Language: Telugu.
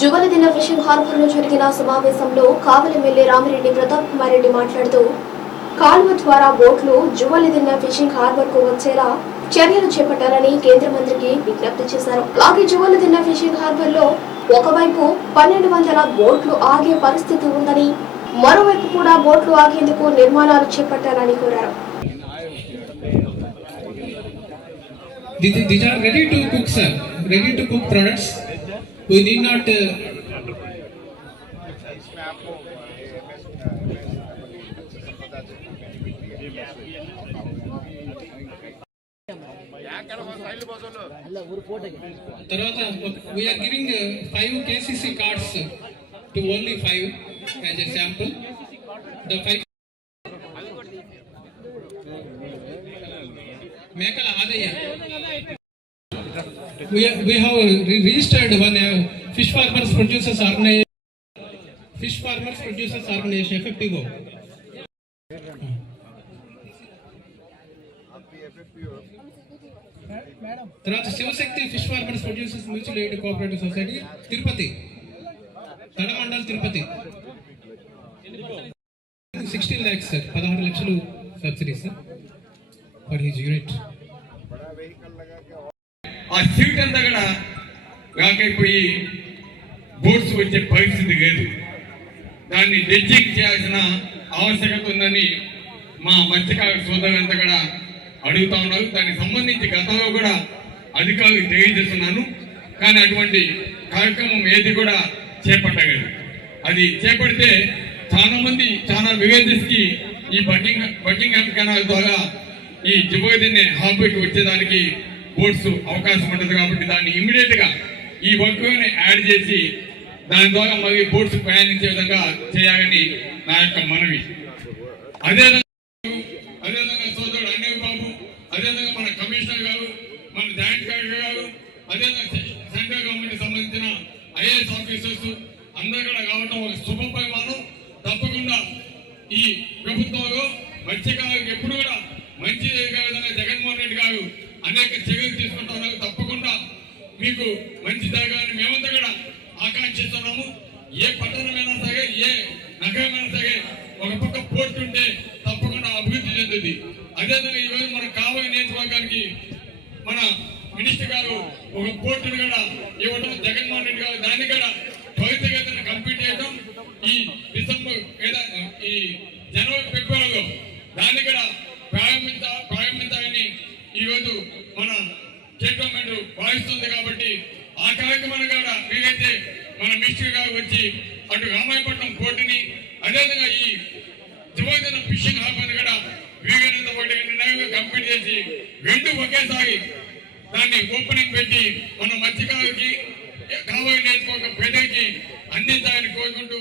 జువలదిన ఫిషింగ్ హార్బర్లో జరిగిన సమావేశంలో కావలి ఎమ్మెల్యే రామిరెడ్డి ప్రతాప్ కుమార్ రెడ్డి మాట్లాడుతూ కాలువ ద్వారా బోట్లు జువలదిన్న ఫిషింగ్ హార్బర్కు వచ్చేలా చర్యలు చేపట్టాలని కేంద్ర మంత్రికి విజ్ఞప్తి చేశారు అలాగే జువలదిన్న ఫిషింగ్ హార్బర్లో ఒకవైపు పన్నెండు వందల బోట్లు ఆగే పరిస్థితి ఉందని మరోవైపు కూడా బోట్లు ఆగేందుకు నిర్మాణాలు చేపట్టాలని కోరారు these are ready to cook, sir. Ready to cook products. We need not. Uh, we are giving uh, five KCC cards to only five as a sample. The five. మేకల Adaiah we, we have registered one uh, fish farmers producers organization fish farmers producers organization FFPO తర్వాత Shivashakti fish farmers producers mutual aid cooperative society Tirupati Tadamandal Tirupati sixteen lakhs sir పదహారు లక్షలు subsidy sir for his unit ఆ సీట్ అంతా కూడా రాకైపోయి బోర్డ్స్ వచ్చే పరిస్థితి లేదు. దాన్ని డెడ్జింగ్ చేయాల్సిన ఆవశ్యకత ఉందని మా మత్స్యకార సోదరులంతా కూడా అడుగుతా ఉన్నారు. దానికి సంబంధించి గతంలో కూడా అధికారులకు తెలియజేస్తున్నాను. కానీ అటువంటి కార్యక్రమం ఏది కూడా చేపట్టగలదు అది చేపడితే చాలా మంది చాలా వివేదిస్కి ఈ బకింగ్ బకింగ్ కెనాల్ ద్వారా ఈ జిబోదిన్ని హాబీకి వచ్చేదానికి బోట్స్ అవకాశం ఉంటుంది కాబట్టి దాన్ని ఇమీడియట్గా ఈ వర్క్ యాడ్ చేసి దాని ద్వారా మళ్ళీ బోట్స్ ప్రయాణించే విధంగా చేయాలని నా యొక్క మనవి. అదేవిధంగా అదేవిధంగా సోదరుడు అన్నయ్య బాబు అదేవిధంగా మన కమిషనర్ గారు మన జాయింట్ కలెక్టర్ గారు అదేవిధంగా సెంట్రల్ గవర్నమెంట్ సంబంధించిన ఐఏఎస్ ఆఫీసర్స్ అందరూ కూడా కావడం ఒక శుభ పరిమాణం తప్పకుండా ఈ ప్రభుత్వంలో మత్స్యకారులకు ఎప్పుడు కూడా మంచి విధంగా జగన్మోహన్ రెడ్డి గారు అనేక చర్యలు తీసుకుంటున్నారు తప్పకుండా మీకు మంచి జరగాలని మేమంతా కూడా ఆకాంక్షిస్తున్నాము. ఏ పట్టణమైనా సరే ఏ నగరమైనా సరే ఒక పక్క పోర్టు ఉంటే తప్పకుండా అభివృద్ధి చెందుతుంది. అదేవిధంగా ఈరోజు మన కావలి నియోజకవర్గానికి మన మినిస్టర్ గారు ఒక పోర్టును కూడా ఇవ్వడం జగన్మోహన్ రెడ్డి గారు దాన్ని కూడా త్వరితగతిన కంప్లీట్ చేయడం ఈ డిసెంబర్ లేదా ఈ జనవరి ఫిబ్రవరిలో దాన్ని కూడా ప్రారంభించ ప్రారంభించాలని ఈరోజు మన స్టేట్ గవర్నమెంట్ భావిస్తుంది కాబట్టి ఆ కార్యక్రమాన్ని కూడా వీలైతే మన మినిస్టర్ గారు వచ్చి అటు రామాయపట్నం పోర్టుని అదేవిధంగా ఈ శివోదన ఫిషింగ్ హార్బర్ కూడా వీలైనంత ఒకటి కంప్లీట్ చేసి రెండు ఒకేసారి దాన్ని ఓపెనింగ్ పెట్టి మన మత్స్యకారులకి కాబోయే నేర్చుకోక ప్రజలకి అందించాలని కోరుకుంటూ